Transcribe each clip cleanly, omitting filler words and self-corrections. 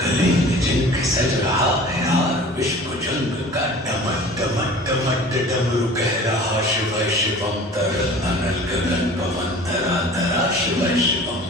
गले में जिनके सज रहा है यार विश्व जंग का डमट डमट डमट डमरू कह रहा शिव शिवम तर अनल गगन पवन धरा धरा शिव शिवम।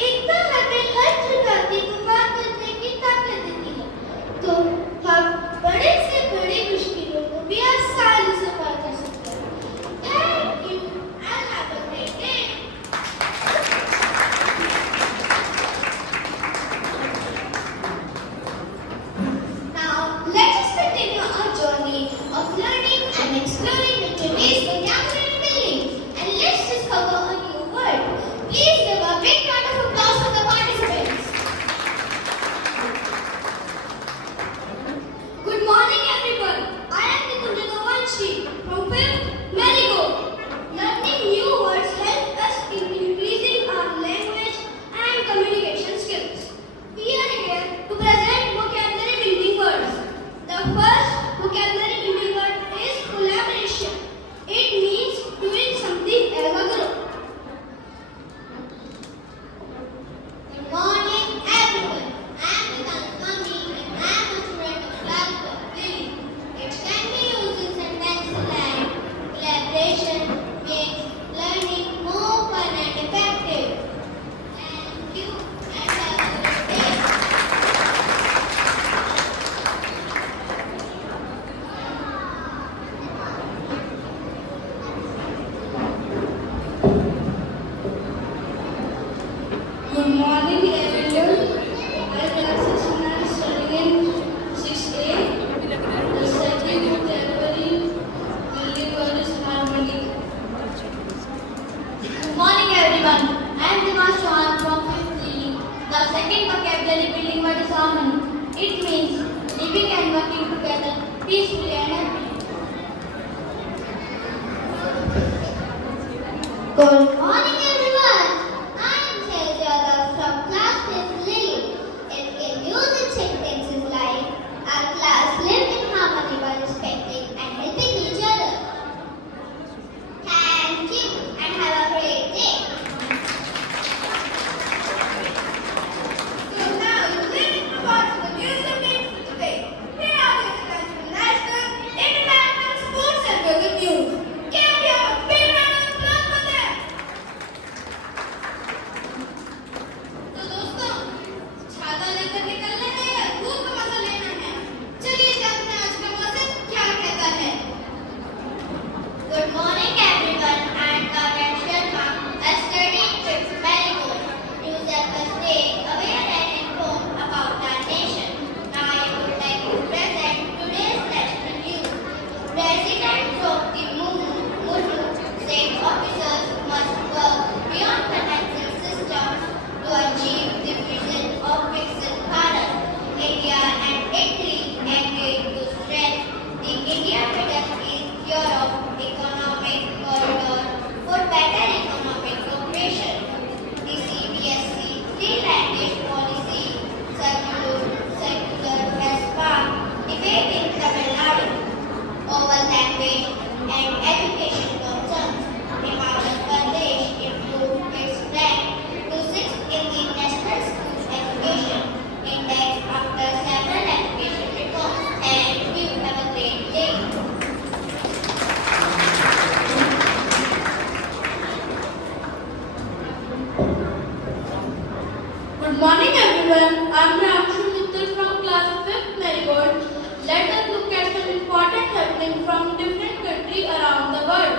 एकता हमें हर चुनौती को पार living and working together peacefully and happily. Good morning, everyone. I am Shailjada from class 5th Lily. In music sentences like our class lived in harmony by respecting and helping each other. Thank you and have a great day. So now you listen to what's the news updates for today. Here are the headlines from national, international, sports and local news. Can we have a big round of applause for them? तो दोस्तों, छाता लेकर निकलना है या धूप का मजा लेना है? चलिए जानते हैं आज का मौसम क्या कहता है। Good morning, everyone. I am Karan Sharma, a studying with Marigold. News help us stay aware and informed about our nation. Now I would like to present today's national news. President Draupadi Murmu said officers must work beyond financial systems to achieve the vision of Viksit Bharat. India and Italy agreed to strengthen the India-Middle East Europe Economic Corridor for better economic cooperation. The CBSE three-language policy circular has sparked debate in Tamil Nadu over language and education concerns. Himachal Pradesh improved its rank to 6th in the National School Education Index after several education reforms. And you have a great day. Good morning everyone. I'm Rakshu Mittal from class 5th Marigold. Let us look at some important happenings from different countries around the world.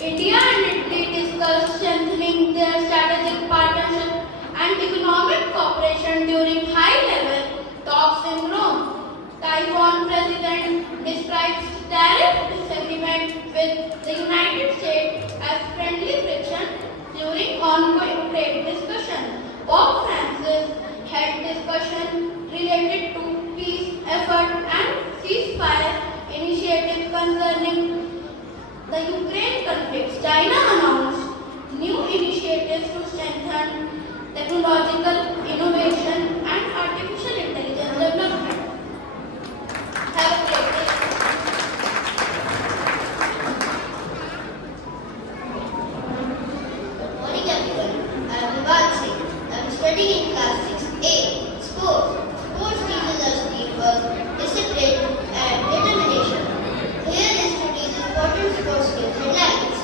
India and Italy discussed strengthening their strategic partnership and economic cooperation during high-level talks in Rome. Taiwan president describes tariff disagreement with the United States as friendly friction during ongoing trade discussion. Pope Francis had discussion related to peace effort and ceasefire initiative concerning the Ukraine conflict. China announced new initiatives to strengthen technological innovation and artificial intelligence development. Have a great day. Good morning, everyone. I am Vibhav Singh. I am studying in class 6A. Sports. Sports teaches us teamwork, discipline, and determination. Here is today's important sports news headlines.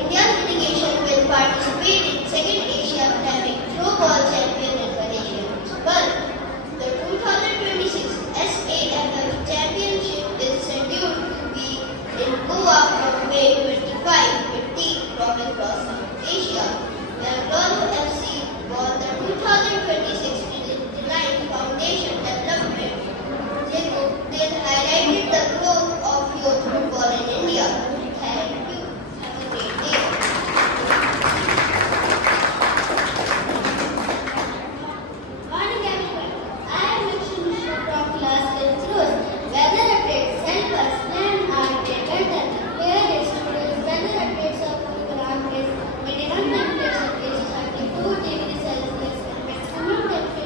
India's delegation will participate in second Asia Pacific Throwball Champion in Malaysia. 1. The 2026 SAFF Championship is scheduled to be in Goa from May 25 with teams from across South Asia. Bengaluru FC won the 2026 Reliance Foundation Development. They highlighted the growth of youth football in India. Thank you. Have a great day. Morning, everyone. I am Lakshmi Mishra from class 10th Rose. Weather updates help us plan our day better. Here is today's weather updates of Gujarat is minimum temperature is 32 degrees Celsius and maximum temperature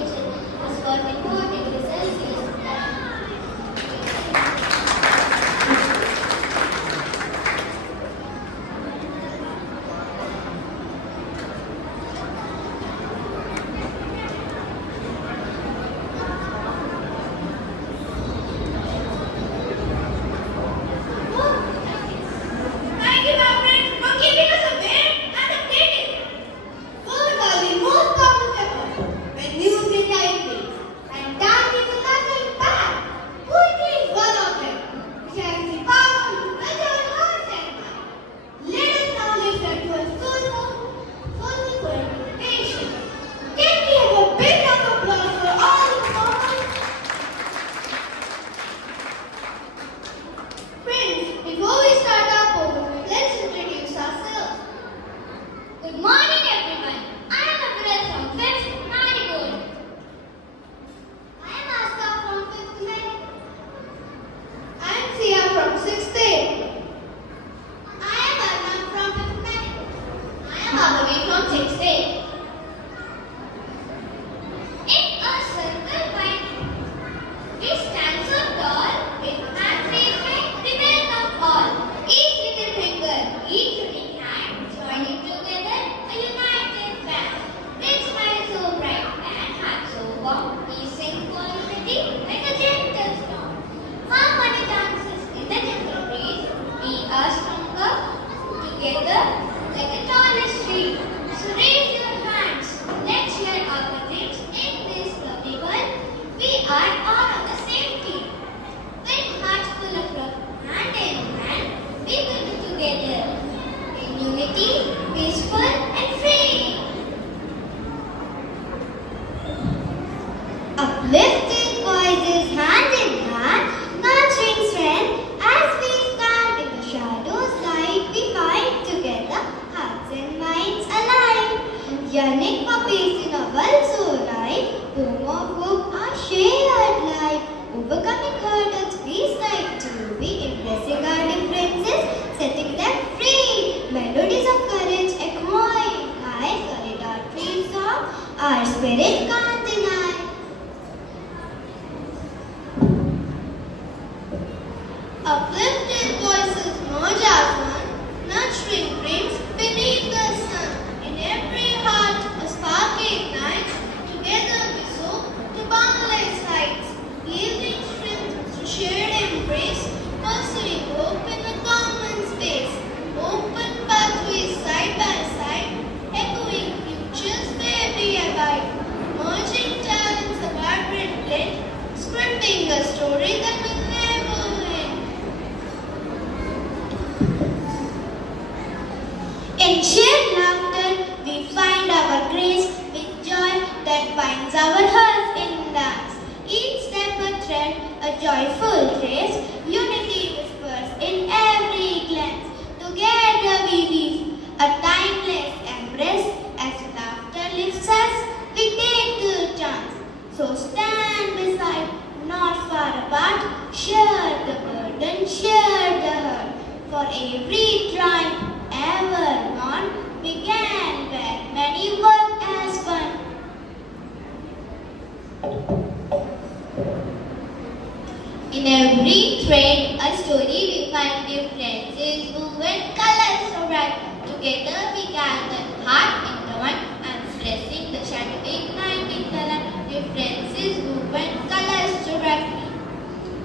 trade, a story we find differences woven colors so bright. Together we gather heart in the one, embracing the shadow, igniting the light. Differences woven colors so bright,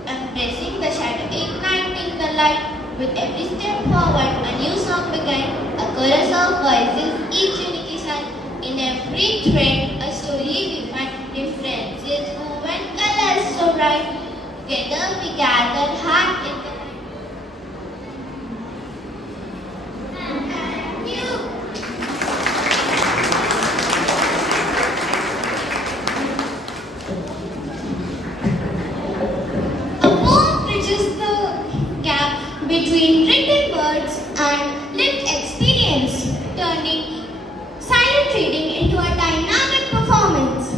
embracing the shadow, igniting the light. With every step forward, a new song began, a chorus of voices, each unique sign. In every thread, a story we find differences woven colors so bright. Together we gather heart in the light. Thank you. A poem bridges the gap between written words and lived experience, turning silent reading into a dynamic performance.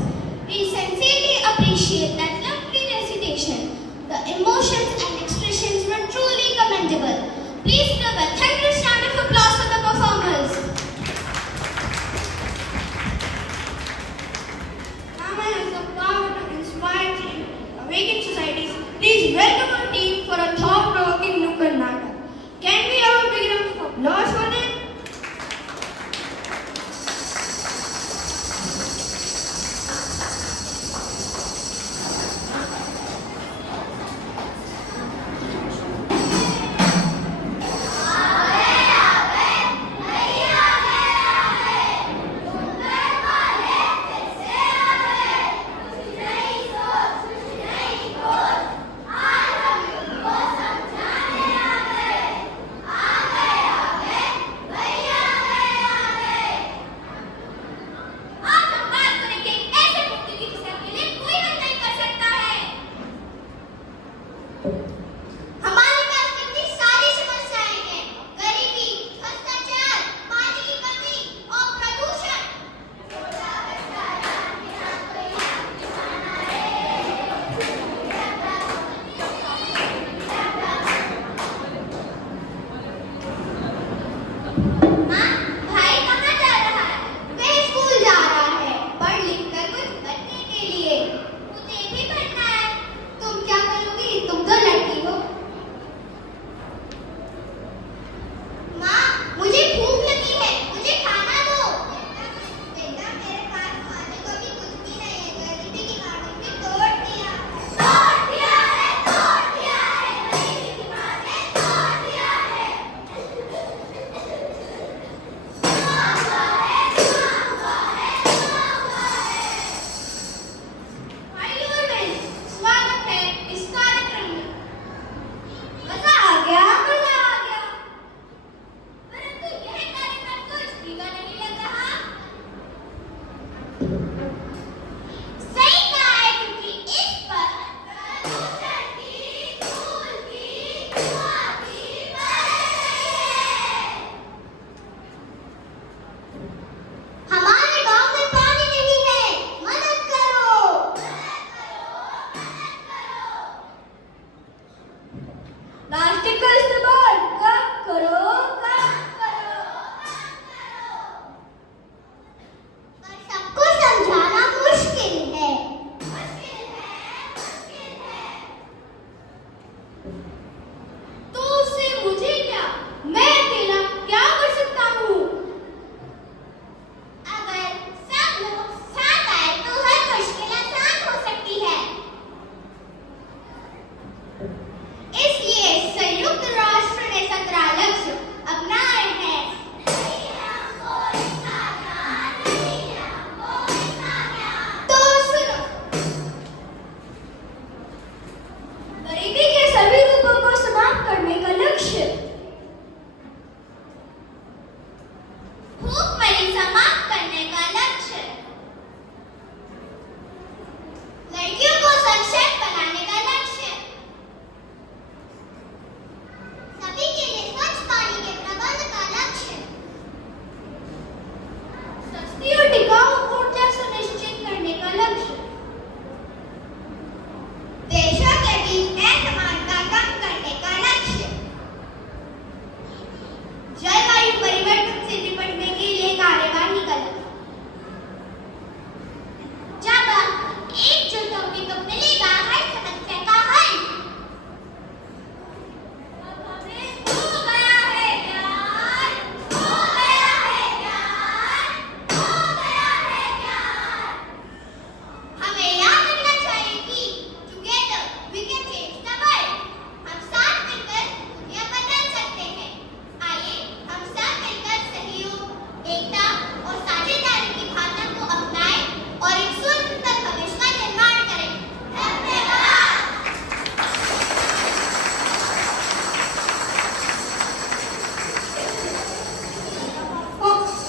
We sincerely appreciate that lovely recitation. The emotions and expressions were truly commendable. Please give a thunderous round of applause for the performers. Rama has the power to inspire change, awaken societies. Please welcome our team for a thought-provoking look at Naga. Can we have a big round of applause for them?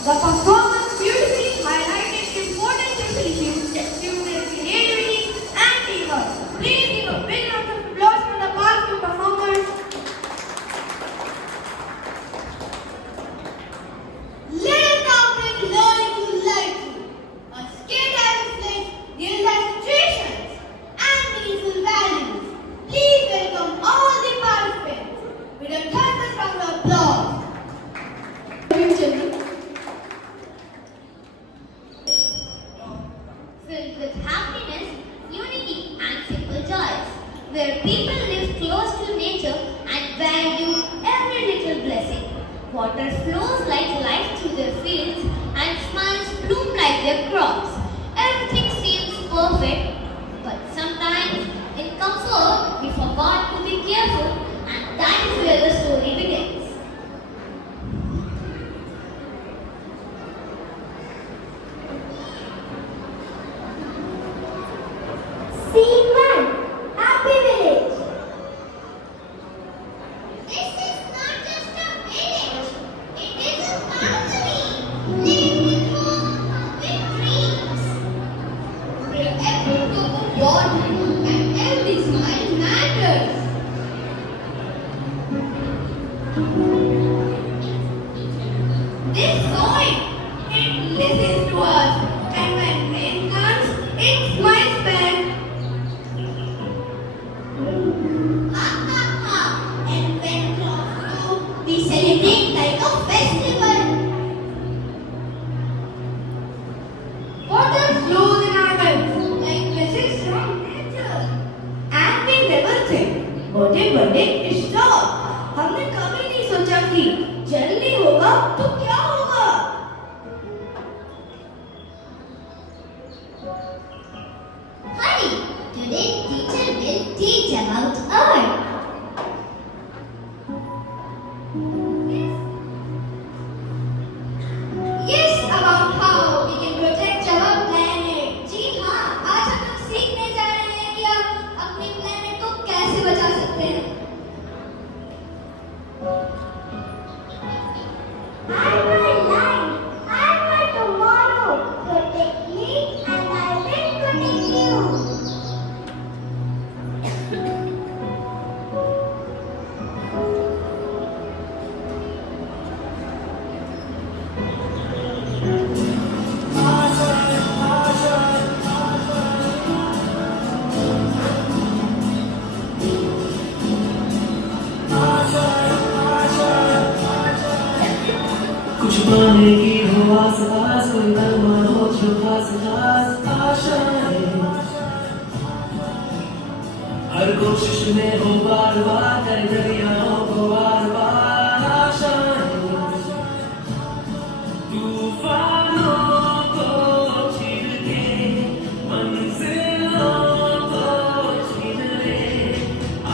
The performance beautifully highlighted important issues, student creativity and teamwork. Please give a big round of applause for the past two performers. Let us now bring learning to life. A skill that reflects real life situations and meaningful values. Please welcome all the participants with a thunderous round of applause. Filled with happiness, unity and simple joys, where people live close to nature and value every little blessing. Water flows like life through their fields and smiles bloom like their crops. Everything seems perfect, but sometimes in comfort we forgot to be careful, and that is where the story begins. Scene 1. Happy Village. This is not just a village. It is a family living with hope, with dreams. Where every drop of water and every smile matters. This soil, it listens to us, and when rain comes, it smiles back. And when crops grow, we celebrate like a festival. Water flows in our veins like blessings from nature. And we never think, birthday stop. हमने कभी नहीं सोचा कि जल नहीं होगा तो क्या होगा. Honey, today teacher will teach about Earth. Yes, about how we can protect our planet. जी हाँ, आज हम लोग सीखने जा रहे हैं कि आप अपने planet को कैसे बचा सकते हैं. I'm my life. I'm my tomorrow. Protect me and I will protect you. कुछ पाने की हो आस पास, कोई नगमा हो जो खास खास आशाएं. हर कोशिश में हो बार बार कर दरियाओं को बार बार आशाएं. तूफानों को छीन के मंजिलों को छीन ले.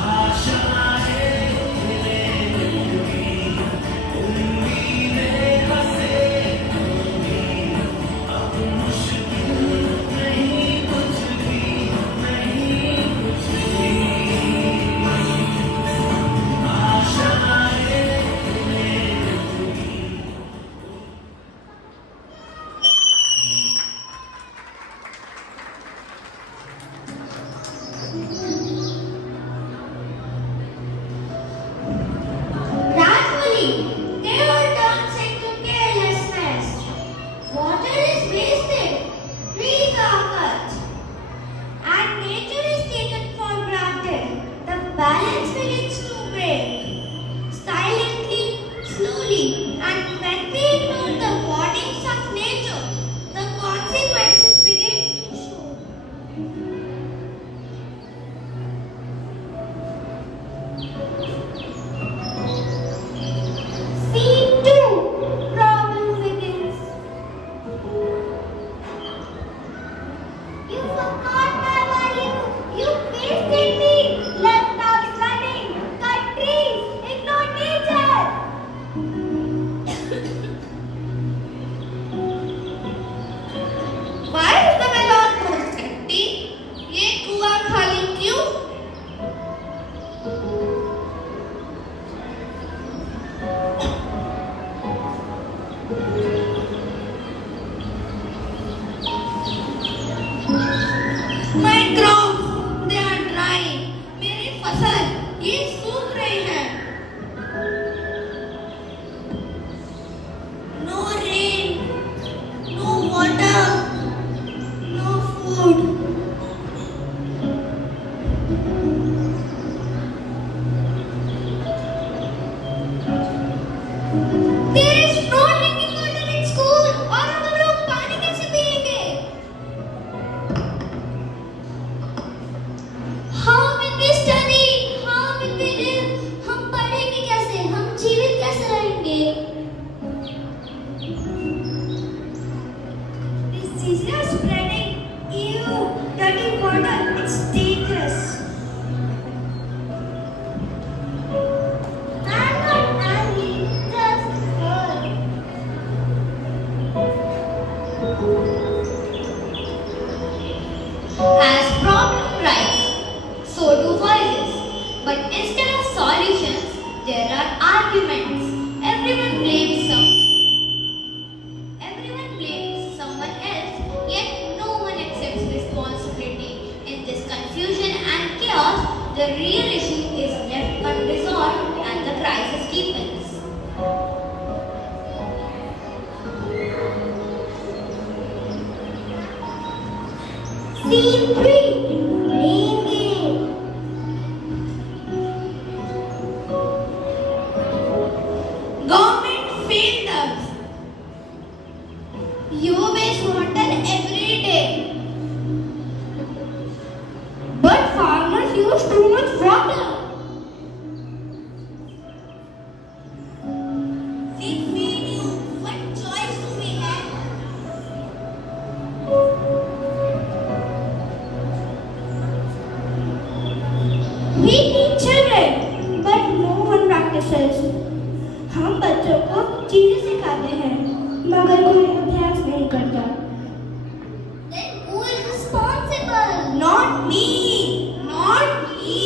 आशाएं मिले जिंदगी, उम्मीदें हंसे अब मुश्किल नहीं कुछ भी, नहीं कुछ भी. आशा There is no drinking water in school और अब हम लोग पानी कैसे पिएंगे? How will we study? How will we live? हम पढ़ेंगे कैसे? हम जीवित कैसे रहेंगे? These diseases are spreading. Ew, dirty water. It's dangerous. I'm not angry, just hurt. As problems rise, so do voices. But instead of solutions, there are arguments. Everyone blames someone else, yet no one accepts responsibility. In this confusion and chaos, the real issue is left unresolved and the crisis deepens. Scene 3, Playing Game. Government failed us. You waste water every day. But farmers use too much water. We feed you. What choice do we have? We teach children, but no one practices. हम बच्चों को चीजें सिखाते हैं, मगर कोई अभ्यास नहीं करता. Then who is responsible? Not me. Not me.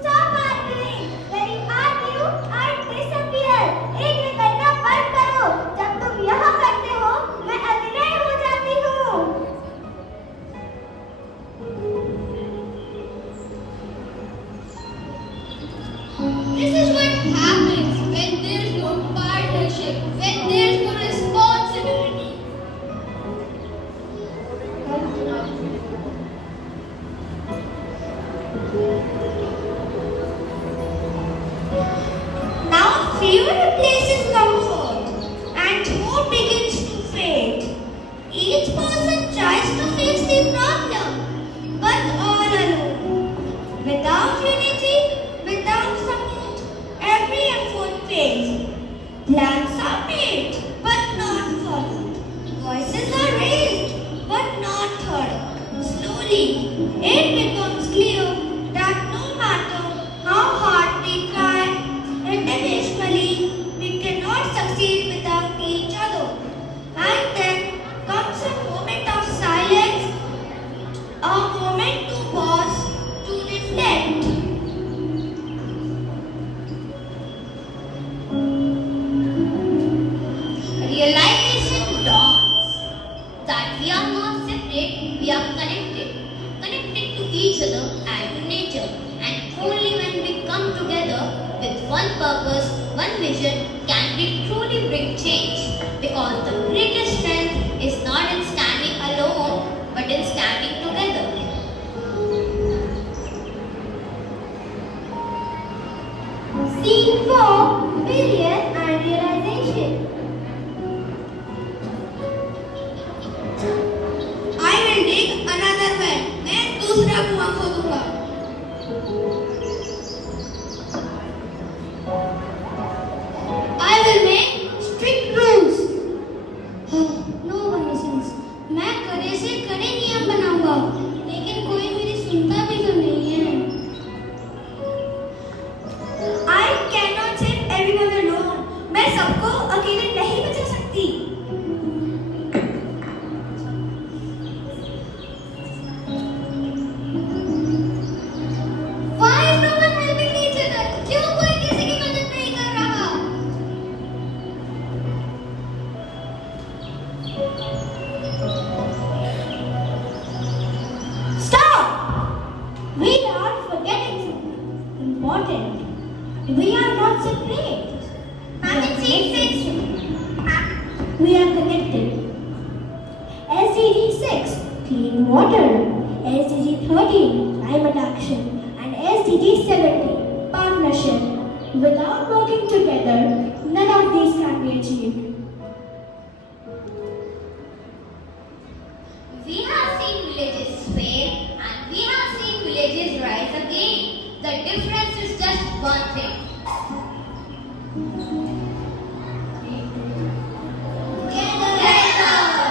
Stop arguing. When you argue, I disappear. एक में करना बंद करो. जब तुम यहाँ करते हो, मैं अभिनय हो जाती हूँ. This is what happens when there is no partnership, when there is no responsibility. Now fewer replaces comfort and hope begins to fade. Each person tries to fix the problem, but all alone. Without unity, without support, every effort fails. Plans are made, but not followed. Voices are raised, but not heard. Slowly, it becomes clear that no matter how hard we try, individually, we cannot succeed without each other. And then comes a moment of silence, a moment to pause, to reflect. Realization dawns that we are not separate, we are connected. Connected to each other and to nature. And only when we come together with one purpose, one vision, can we truly bring change. Because the greatest strength is not in standing alone, but in standing together. Scene 4, Failure and Realization. I will dig another well. मैं दूसरा कुआं खोदूंगा. I will make strict rules. No one listens. मैं कड़े से कड़े नियम बनाऊंगा, लेकिन कोई मेरी सुनता भी तो नहीं है. I cannot save everyone alone. मैं सबको अकेले नहीं बचा सकती. Why is no one helping each other? क्यों कोई किसी की मदद नहीं कर रहा? Stop! We are forgetting something important. We are not separate. We are connected. SDG 6, clean water. SDG 13, climate action. And SDG 17, partnership. Without working together, none of these can be achieved. We have seen villages fail and we have seen villages rise again. The difference is just one thing. Together.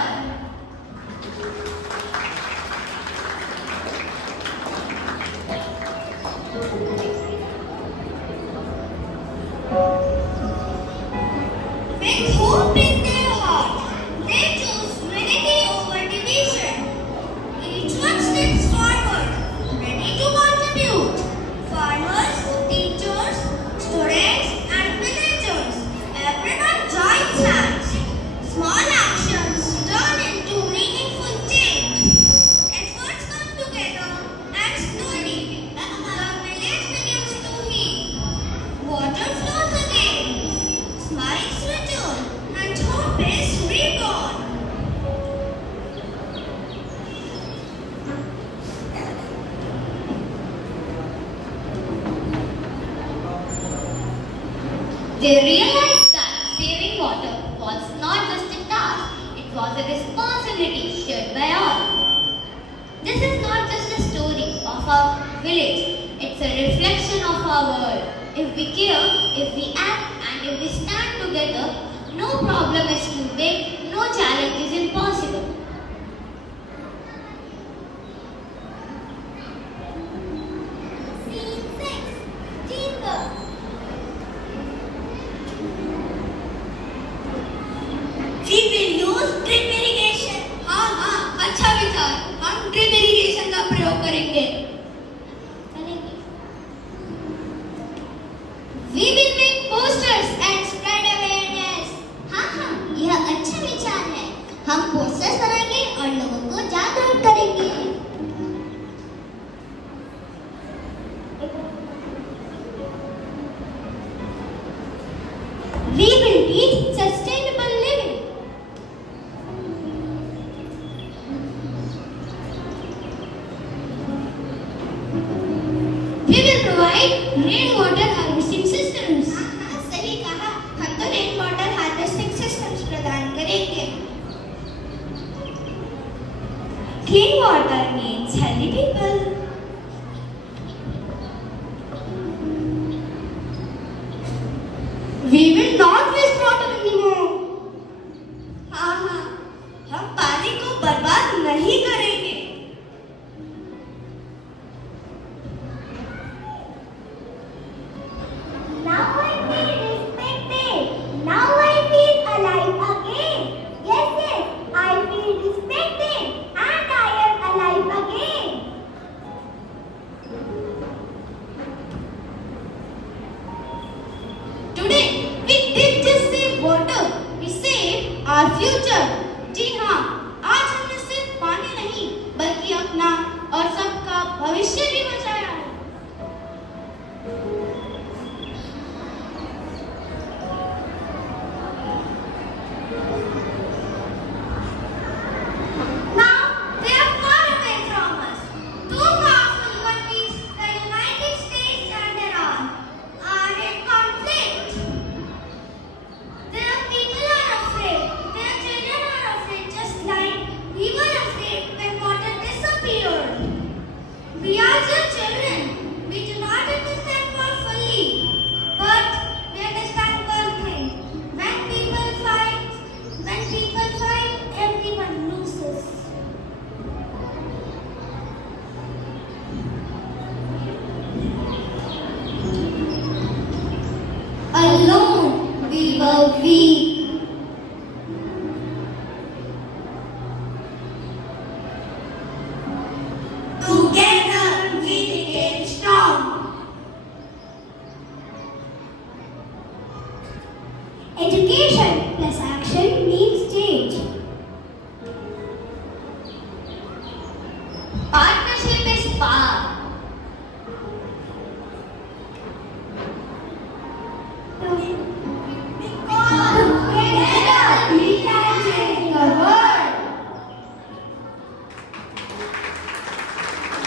With hope in their heart, they chose unity over division. Each one steps forward, ready to contribute. Farmers, teachers, students, and villagers, everyone joins hands. Small actions turn into meaningful change. Efforts come together, and slowly, the village begins to heal. Water flows again. Smiles return and hope is reborn. They realized that saving water was not just a task, it was a responsibility shared by all. This is not just a story of our village, it's a reflection of our world. If we care, if we act, and if we stand together, no problem is too big, no challenge is impossible. Scene 6. Teamwork. We will use drip irrigation. हाँ, अच्छा विचार. हम drip irrigation का प्रयोग करेंगे. We will make posters and spread awareness. हाँ, यह अच्छा विचार है. हम posters बनाएंगे और लोगों को जागरूक करेंगे. We will teach sustainable living. We will provide rainwater harvesting systems. हाँ, सही कहा. हम तो rainwater harvesting systems प्रदान करेंगे. Clean water means healthy people. We will not waste water anymore. हाँ, हम पानी को बर्बाद नहीं करेंगे. Now I feel respected. Now I feel alive again. Yes, I feel respected and I am alive again. Today, we did just save water. We saved our future. जी हाँ, आज हमने सिर्फ पानी नहीं, बल्कि अपना और सबका भविष्य भी बचाया है. Now they are far away from us. Two powerful countries, the United States and Iran, are in conflict. Their people are afraid. Their children are afraid, just like we were afraid when water disappeared. We are just children. We do not understand war fully. But we understand one thing. When people fight, everyone loses. Alone we were weak. Together we became strong. Education plus action means change. Partnership is power. Together we can change the world.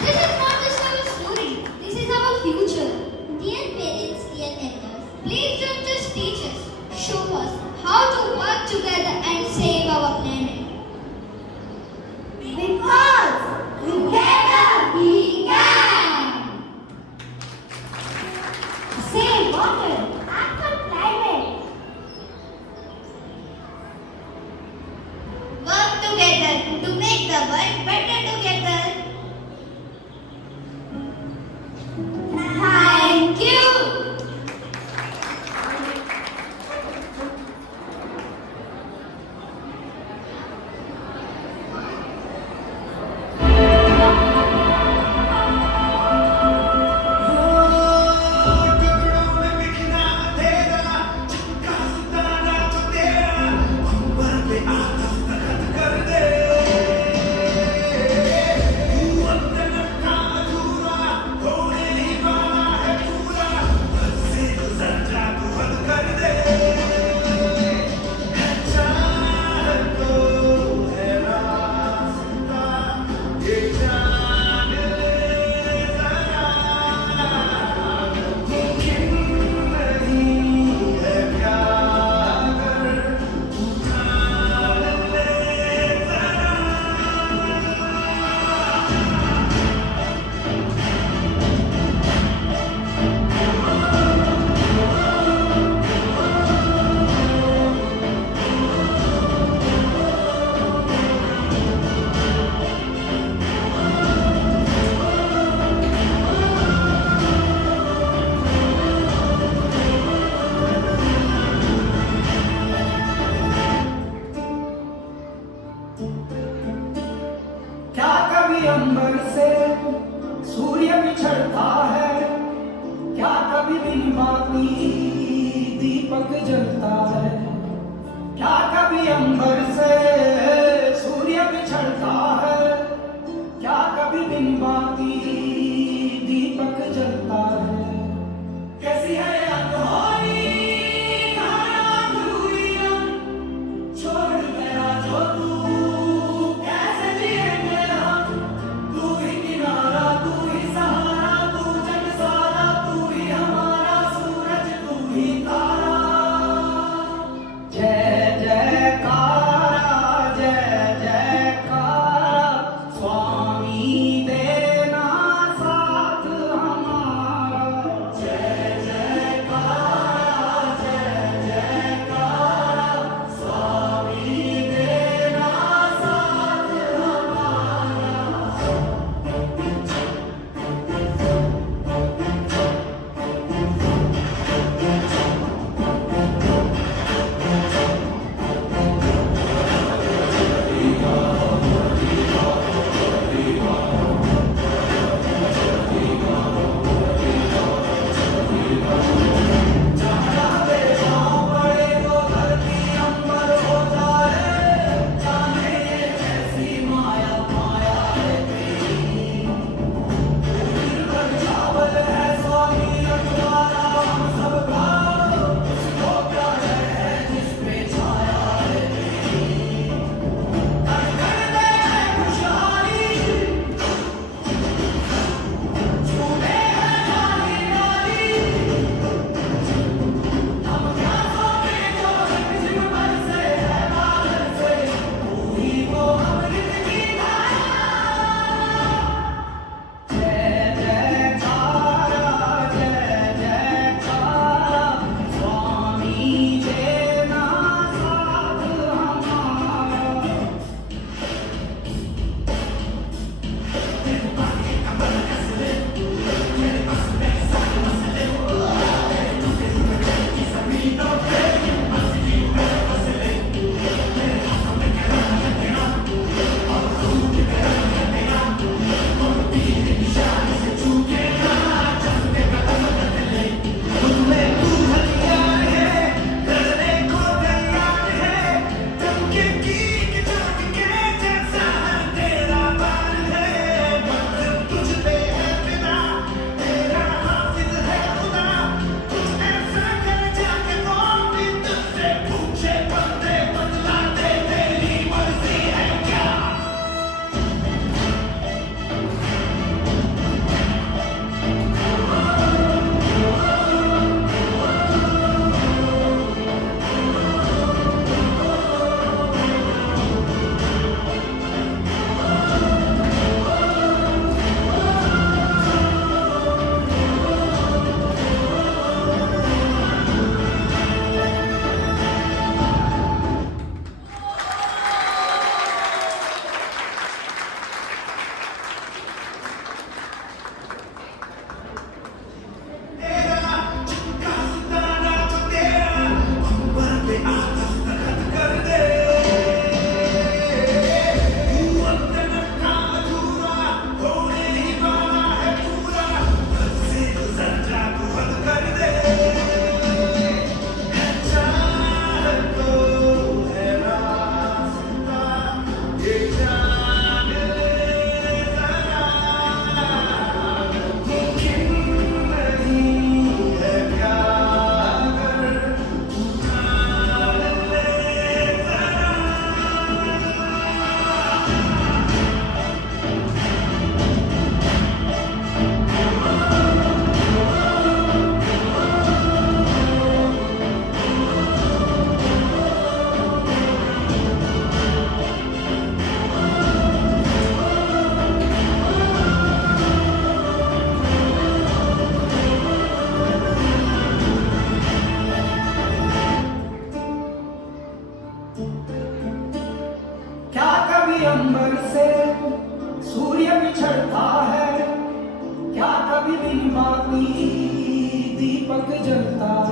This is not just our story. This is our future. Dear parents, dear elders, Please don't just teach us. Show us how to work together and save our planet. Because together we can. Save water, act for climate. Work together to make the world better together. Thank you. टुकड़ों में बिखरा तेरा चिपका सितारा तो तेरा अंबर पे आतश तखत कर दे तू अंदर का अधूरा होने ही वाला है पूरा हद से गुजर जा तू हद कर दे है चाहत तो है रास्ता ये जान ले जरा मुमकिन नहीं है प्यार उठा ले जरा क्या कभी अंबर से सूर्य बिछड़ता है, क्या कभी बिन बाती दीपक जलता है, क्या कभी अंबर से सूर्य बिछड़ता है, क्या कभी बिन बाती दीपक जलता है। कैसी है ये अनहोनी धारा धुइयां, छोड़ गया जो तू कैसे जिएंगे हम, तू ही किनारा तू ही सहारा तू जग सारा तू ही हमारा सूरज तू ही तारा। जय जयकारा जय जयकारा जलता